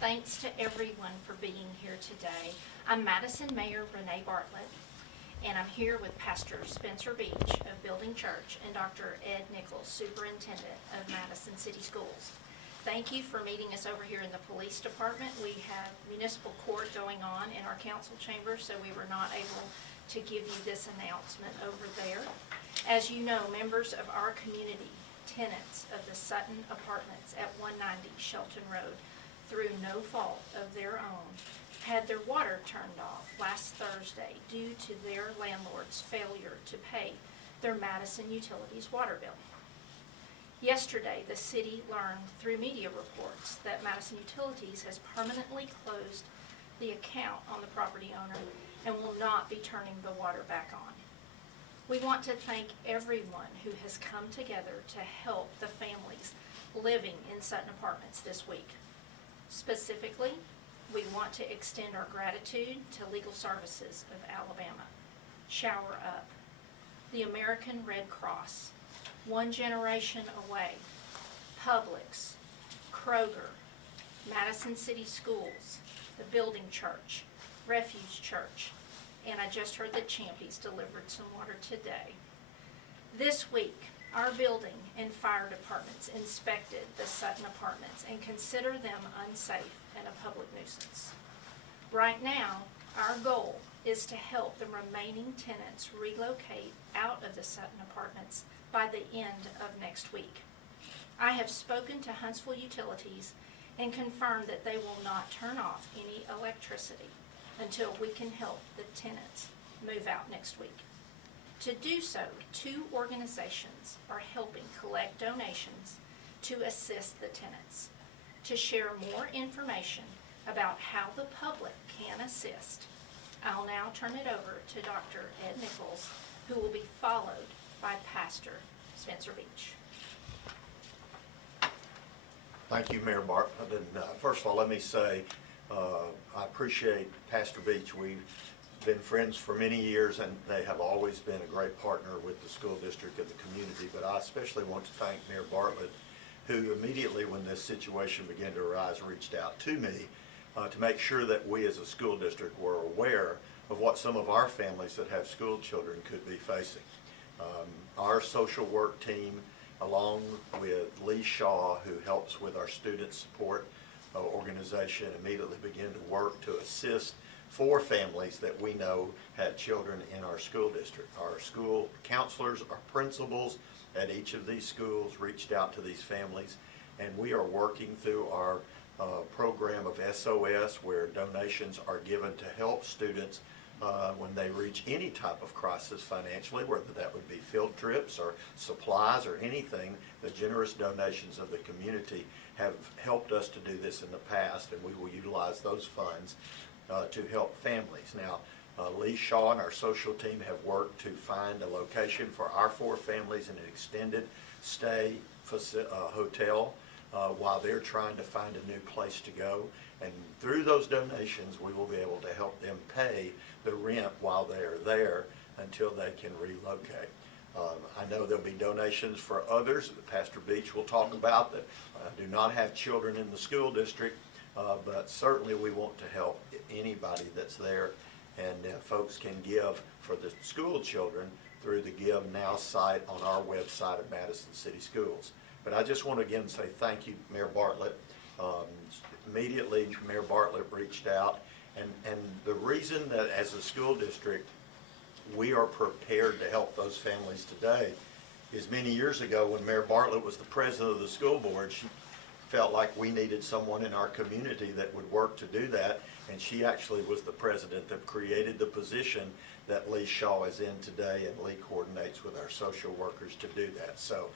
Thanks to everyone for being here today. I'm Madison Mayor Renee Bartlett, and I'm here with Pastor Spencer Beach of Building Church and Dr. Ed Nichols, Superintendent of Madison City Schools. Thank you for meeting us over here in the police department. We have municipal court going on in our council chamber, so we were not able to give you this announcement over there. As you know, members of our community, tenants of the Sutton Apartments at 190 Shelton Road, through no fault of their own, had their water turned off last Thursday due to their landlord's failure to pay their Madison Utilities water bill. Yesterday, the city learned through media reports that Madison Utilities has permanently closed the account on the property owner and will not be turning the water back on. We want to thank everyone who has come together to help the families living in Sutton Apartments this week. Specifically, we want to extend our gratitude to Legal Services of Alabama, Shower Up, the American Red Cross, One Generation Away, Publix, Kroger, Madison City Schools, the Building Church, Refuge Church, and I just heard that Champy's delivered some water today. This week, our building and fire departments inspected the Sutton Apartments and consider them unsafe and a public nuisance. Right now, our goal is to help the remaining tenants relocate out of the Sutton Apartments by the end of next week. I have spoken to Huntsville Utilities and confirmed that they will not turn off any electricity until we can help the tenants move out next week. To do so, 2 organizations are helping collect donations to assist the tenants. To share more information about how the public can assist, I'll now turn it over to Dr. Ed Nichols, who will be followed by Pastor Spencer Beach. Thank you, Mayor Bartlett. And first of all, let me say I appreciate Pastor Beach. We've been friends for many years, and they have always been a great partner with the school district and the community. But I especially want to thank Mayor Bartlett, who immediately when this situation began to arise reached out to me to make sure that we as a school district were aware of what some of our families that have school children could be facing. Our social work team, along with Lee Shaw, who helps with our student support organization, immediately began to work to assist 4 families that we know had children in our school district. Our school counselors, our principals at each of these schools reached out to these families, and we are working through our program of SOS, where donations are given to help students when they reach any type of crisis financially, whether that would be field trips or supplies or anything. The generous donations of the community have helped us to do this in the past, and we will utilize those funds to help families. Now, Lee Shaw and our social team have worked to find a location for our 4 families in an extended stay hotel while they're trying to find a new place to go. And through those donations, we will be able to help them pay the rent while they're there until they can relocate. I know there'll be donations for others that Pastor Beach will talk about that do not have children in the school district, but certainly we want to help anybody that's there, and folks can give for the school children through the Give Now site on our website at Madison City Schools. But I just want to again say thank you, Mayor Bartlett. Immediately, Mayor Bartlett reached out, and the reason that as a school district we are prepared to help those families today is many years ago when Mayor Bartlett was the president of the school board, she felt like we needed someone in our community that would work to do that, and she actually was the president that created the position that Lee Shaw is in today, and Lee coordinates with our social workers to do that. So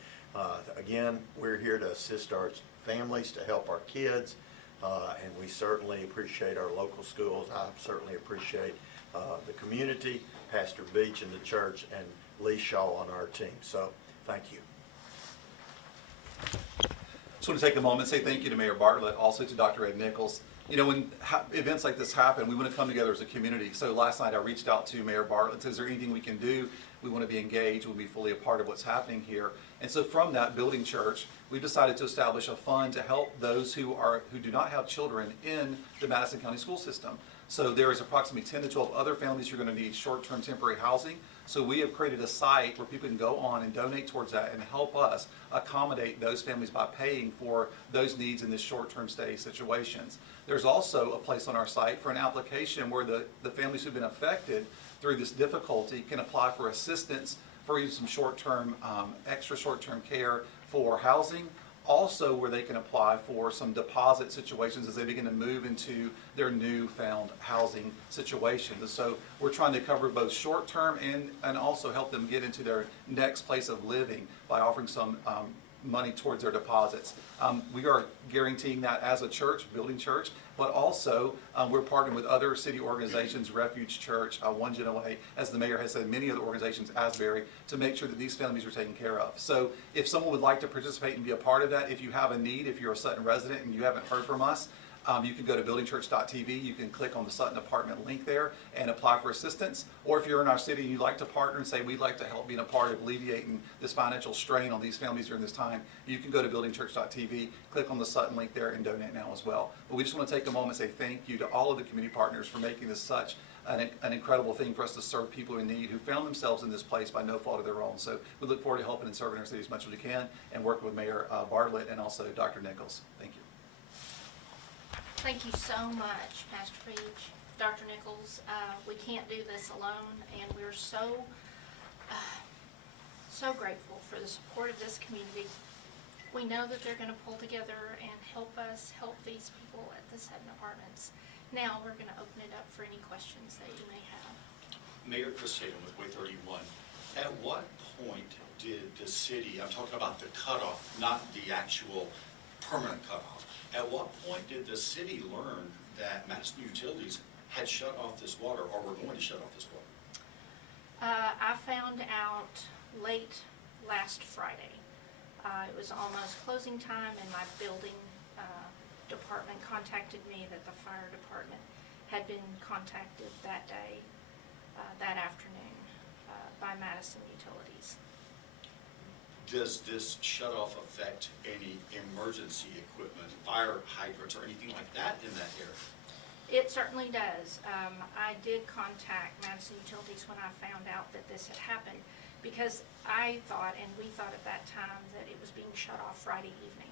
again, we're here to assist our families, to help our kids, and we certainly appreciate our local schools. I certainly appreciate the community, Pastor Beach and the church, and Lee Shaw on our team. So thank you. Just want to take a moment and say thank you to Mayor Bartlett, also to Dr. Ed Nichols. You know, when events like this happen, we want to come together as a community. So last night I reached out to Mayor Bartlett and said, is there anything we can do? We want to be engaged, we'll be fully a part of what's happening here. And so from that, Building Church, we decided to establish a fund to help those who do not have children in the Madison County school system. So there is approximately 10 to 12 other families who are going to need short-term temporary housing. So we have created a site where people can go on and donate towards that and help us accommodate those families by paying for those needs in this short-term stay situations. There's also a place on our site for an application where the families who've been affected through this difficulty can apply for assistance for even some short-term, extra short-term care for housing. Also where they can apply for some deposit situations as they begin to move into their newfound housing situations. And so we're trying to cover both short-term and also help them get into their next place of living by offering some money towards their deposits. We are guaranteeing that as a church, Building Church, but also we're partnering with other city organizations, Refuge Church, One Gen Away, as the mayor has said, many other organizations, Asbury, to make sure that these families are taken care of. So if someone would like to participate and be a part of that, if you have a need, if you're a Sutton resident and you haven't heard from us, you can go to buildingchurch.tv, you can click on the Sutton apartment link there and apply for assistance. Or if you're in our city and you'd like to partner and say, we'd like to help being a part of alleviating this financial strain on these families during this time, you can go to buildingchurch.tv, click on the Sutton link there and donate now as well. But we just want to take a moment and say thank you to all of the community partners for making this such an incredible thing for us to serve people in need who found themselves in this place by no fault of their own. So we look forward to helping and serving our city as much as we can and working with Mayor Bartlett and also Dr. Nichols. Thank you. Thank you so much, Pastor Beach, Dr. Nichols. We can't do this alone, and we're so grateful for the support of this community. We know that they're going to pull together and help us help these people at the Sutton Apartments. Now we're going to open it up for any questions that you may have. Mayor Chris Tatum with Way 31. At what point did the city, I'm talking about the cutoff, not the actual permanent cutoff, at what point did the city learn that Madison Utilities had shut off this water or were going to shut off this water? I found out late last Friday. It was almost closing time, and my building department contacted me that the fire department had been contacted that day, that afternoon, by Madison Utilities. Does this shut off affect any emergency equipment, fire hydrants or anything like that in that area? It certainly does. I did contact Madison Utilities when I found out that this had happened, because I thought, and we thought at that time, that it was being shut off Friday evening.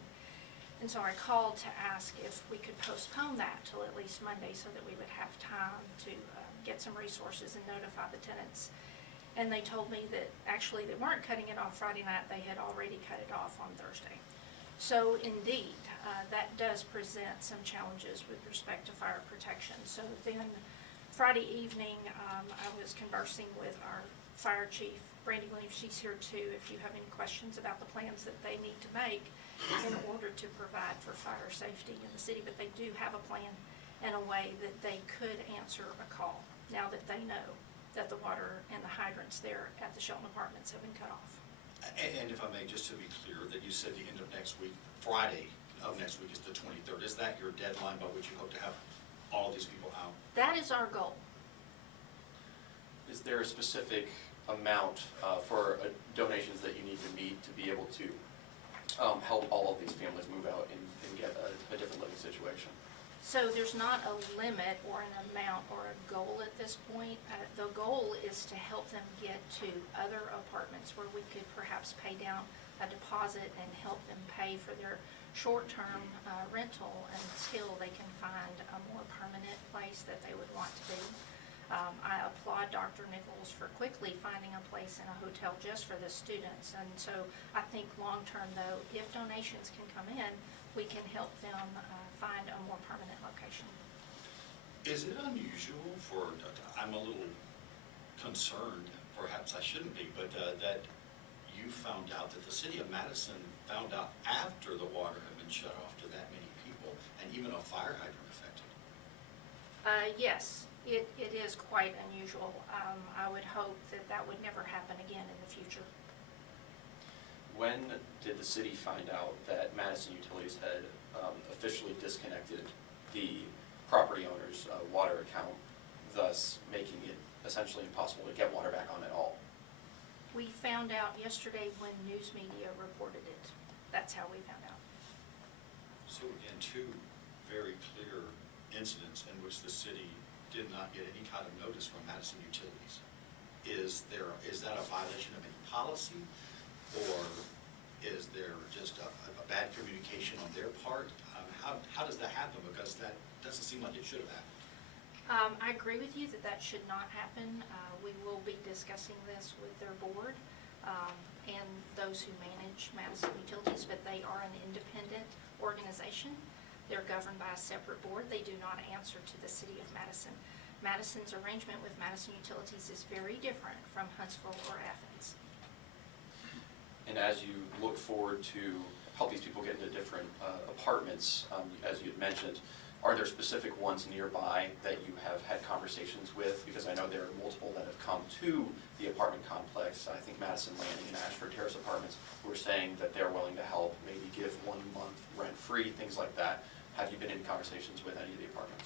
And so I called to ask if we could postpone that till at least Monday so that we would have time to get some resources and notify the tenants. And they told me that actually they weren't cutting it off Friday night, they had already cut it off on Thursday. So indeed, that does present some challenges with respect to fire protection. So then Friday evening, I was conversing with our fire chief, Brandy Williams. She's here too if you have any questions about the plans that they need to make in order to provide for fire safety in the city. But they do have a plan and a way that they could answer a call now that they know that the water and the hydrants there at the Shelton Apartments have been cut off. And if I may, just to be clear, that you said the end of next week, Friday of next week is the 23rd. Is that your deadline by which you hope to have all of these people out? That is our goal. Is there a specific amount for donations that you need to meet to be able to help all of these families move out and get a different living situation? So there's not a limit or an amount or a goal at this point. The goal is to help them get to other apartments where we could perhaps pay down a deposit and help them pay for their short-term rental until they can find a more permanent place that they would want to be. I applaud Dr. Nichols for quickly finding a place in a hotel just for the students. And so I think long-term, though, if donations can come in, we can help them find a more permanent location. Is it unusual for, I'm a little concerned, perhaps I shouldn't be, but that you found out that the city of Madison found out after the water had been shut off to that many people and even a fire hydrant affected? Yes, it is quite unusual. I would hope that that would never happen again in the future. when did the city find out that Madison Utilities had officially disconnected the property owner's water account, thus making it essentially impossible to get water back on at all? We found out yesterday when news media reported it. That's how we found out. So again, two very clear incidents in which the city did not get any kind of notice from Madison Utilities. Is that a violation of any policy, or is there just a bad communication on their part? How does that happen? Because that doesn't seem like it should have happened. I agree with you that that should not happen. We will be discussing this with their board and those who manage Madison Utilities, but they are an independent organization. They're governed by a separate board. They do not answer to the city of Madison. Madison's arrangement with Madison Utilities is very different from Huntsville or Athens. And as you look forward to help these people get into different apartments, as you had mentioned, are there specific ones nearby that you have had conversations with? Because I know there are multiple that have come to the apartment complex. I think Madison Landing and Ashford Terrace Apartments were saying that they're willing to help, maybe give 1 month rent-free, things like that. Have you been in conversations with any of the apartments?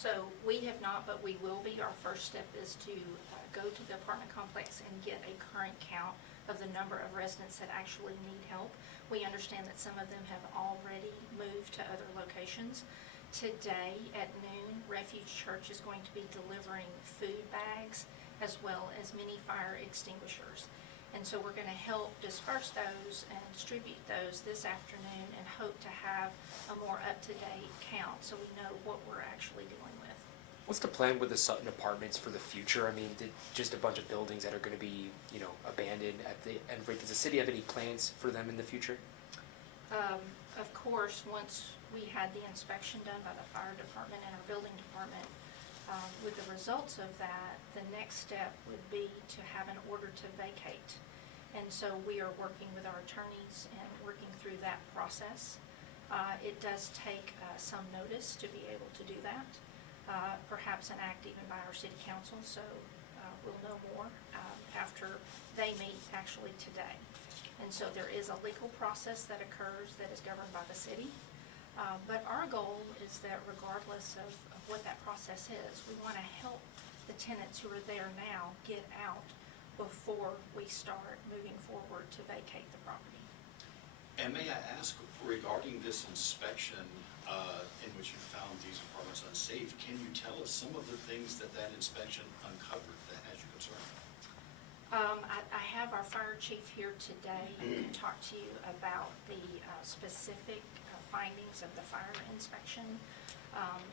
So we have not, but we will be. Our first step is to go to the apartment complex and get a current count of the number of residents that actually need help. We understand that some of them have already moved to other locations. Today at noon, Refuge Church is going to be delivering food bags as well as mini fire extinguishers. And so we're going to help disperse those and distribute those this afternoon and hope to have a more up-to-date count so we know what we're actually dealing with. What's the plan with the Sutton apartments for the future? I mean, just a bunch of buildings that are going to be, abandoned at the end rate. Does the city have any plans for them in the future? Of course, once we had the inspection done by the fire department and our building department, with the results of that, the next step would be to have an order to vacate. And so we are working with our attorneys and working through that process. It does take some notice to be able to do that, perhaps an act even by our city council, so we'll know more after they meet actually today. And so there is a legal process that occurs that is governed by the city. But our goal is that regardless of what that process is, we want to help the tenants who are there now get out before we start moving forward to vacate the property. And may I ask, regarding this inspection in which you found these apartments unsafe, can you tell us some of the things that inspection uncovered that has you concerned? I have our fire chief here today who can talk to you about the specific findings of the fire inspection.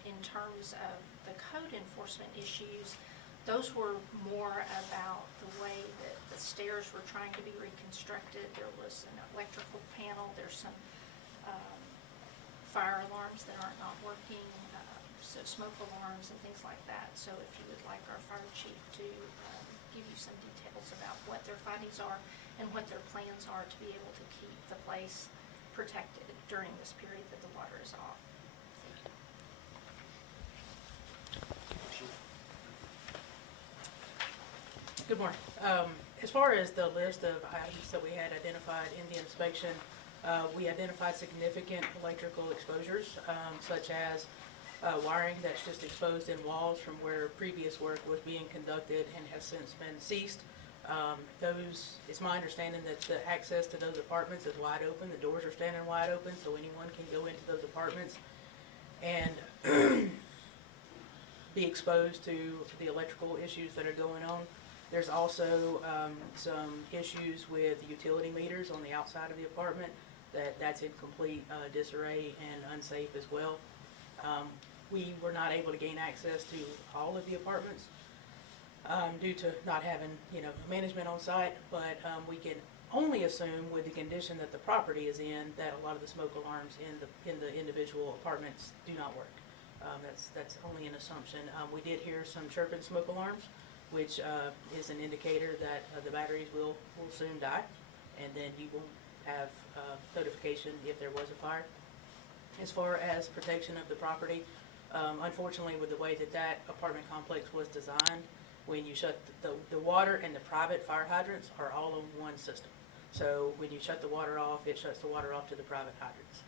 In terms of the code enforcement issues, those were more about the way that the stairs were trying to be reconstructed. There was an electrical panel, there's some fire alarms that are not working, so smoke alarms and things like that. So if you would like our fire chief to give you some details about what their findings are and what their plans are to be able to keep the place protected during this period that the water is off. Good morning. As far as the list of items that we had identified in the inspection, we identified significant electrical exposures, such as wiring that's just exposed in walls from where previous work was being conducted and has since been ceased. It's my understanding that the access to those apartments is wide open. The doors are standing wide open, so anyone can go into those apartments and be exposed to the electrical issues that are going on. There's also some issues with the utility meters on the outside of the apartment that's in complete disarray and unsafe as well. We were not able to gain access to all of the apartments due to not having, management on site, but we can only assume with the condition that the property is in that a lot of the smoke alarms in the individual apartments do not work. That's only an assumption. We did hear some chirping smoke alarms, which is an indicator that the batteries will soon die, and then you won't have notification if there was a fire. As far as protection of the property, unfortunately, with the way that apartment complex was designed, when you shut the water and the private fire hydrants are all on one system. So when you shut the water off, it shuts the water off to the private hydrants.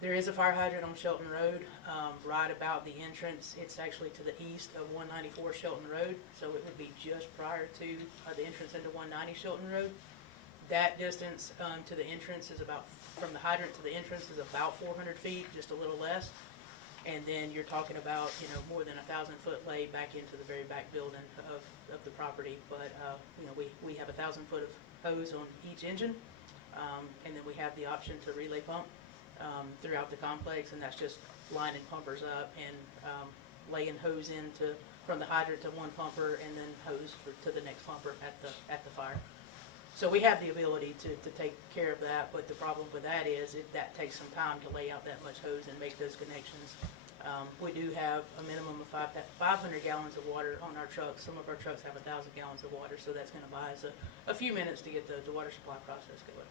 There is a fire hydrant on Shelton Road, right about the entrance. It's actually to the east of 194 Shelton Road, so it would be just prior to the entrance into 190 Shelton Road. That distance to the entrance is about, from the hydrant to the entrance is about 400 feet, just a little less. And then you're talking about, you know, more than 1,000-foot lay back into the very back building of the property. But, you know, we have 1,000 foot of hose on each engine, and then we have the option to relay pump throughout the complex, and that's just lining pumpers up and laying hose into from the hydrant to one pumper and then hose to the next pumper at the fire. So we have the ability to take care of that, but the problem with that is that takes some time to lay out that much hose and make those connections. We do have a minimum of 500 gallons of water on our trucks. Some of our trucks have 1,000 gallons of water, so that's going to buy us a few minutes to get the water supply process going.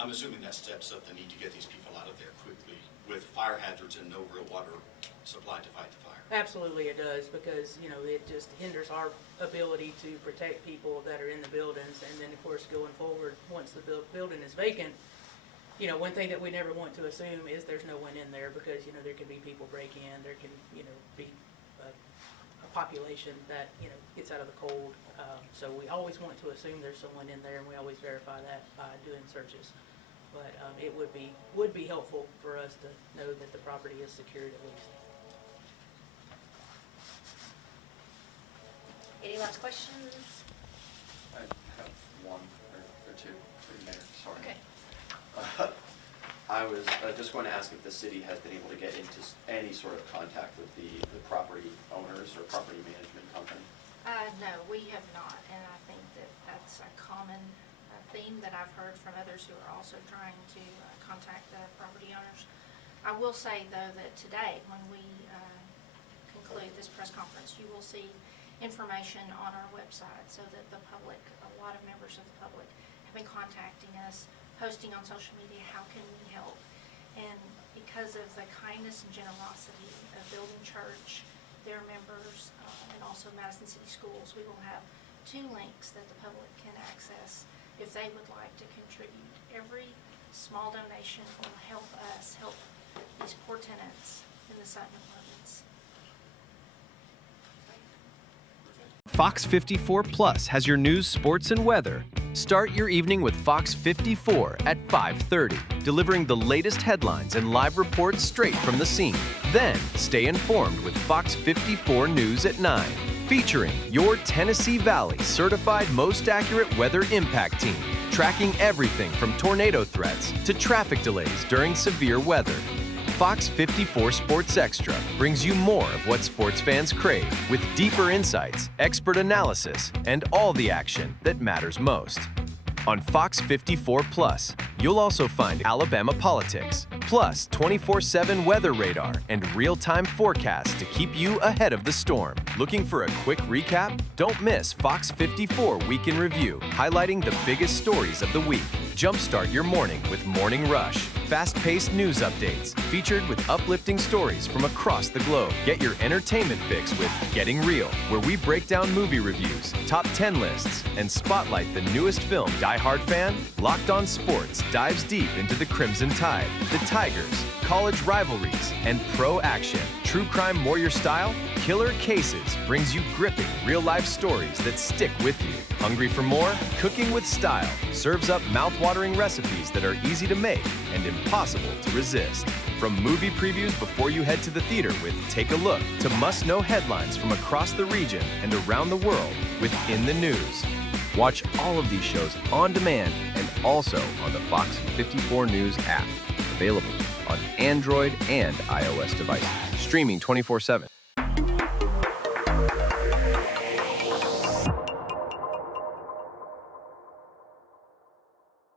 I'm assuming that steps up the need to get these people out of there quickly with fire hazards and no real water supply to fight the fire. Absolutely it does, because, you know, it just hinders our ability to protect people that are in the buildings. And then, of course, going forward, once the building is vacant, you know, one thing that we never want to assume is there's no one in there, because, you know, there can be people break in, there can, you know, be a population that, you know, gets out of the cold. So we always want to assume there's someone in there, and we always verify that by doing searches. But it would be helpful for us to know that the property is secured at least. Any last questions? I have one or two, Mayor, sorry. Okay. I was just going to ask if the city has been able to get into any sort of contact with the property owners or property management company? No, we have not, and I think that that's a common theme that I've heard from others who are also trying to contact the property owners. I will say, though, that today, when we conclude this press conference, you will see information on our website, so that the public, a lot of members of the public, have been contacting us, posting on social media, how can we help? And because of the kindness and generosity of Building Church, their members, and also Madison City Schools, we will have 2 links that the public can access if they would like to contribute. Every small donation will help us help these poor tenants in the Sutton apartments. Fox 54 Plus has your news, sports, and weather. Start your evening with Fox 54 at 5:30, delivering the latest headlines and live reports straight from the scene. Then, stay informed with Fox 54 News at 9, featuring your Tennessee Valley certified most accurate weather impact team, tracking everything from tornado threats to traffic delays during severe weather. Fox 54 Sports Extra brings you more of what sports fans crave, with deeper insights, expert analysis, and all the action that matters most. On Fox 54 Plus, you'll also find Alabama politics, plus 24/7 weather radar and real-time forecasts to keep you ahead of the storm. Looking for a quick recap? Don't miss Fox 54 Week in Review, highlighting the biggest stories of the week. Jumpstart your morning with Morning Rush, fast-paced news updates featured with uplifting stories from across the globe. Get your entertainment fix with Getting Real, where we break down movie reviews, top 10 lists, and spotlight the newest film. Die Hard fan? Locked On Sports dives deep into the Crimson Tide, the Tigers, college rivalries, and pro action. True Crime Warrior Style? Killer Cases brings you gripping real-life stories that stick with you. Hungry for more? Cooking with Style serves up mouth-watering recipes that are easy to make and impossible to resist. From movie previews before you head to the theater with Take a Look, to must-know headlines from across the region and around the world with In the News. Watch all of these shows on demand and also on the Fox 54 News app, available on Android and iOS devices, streaming 24/7.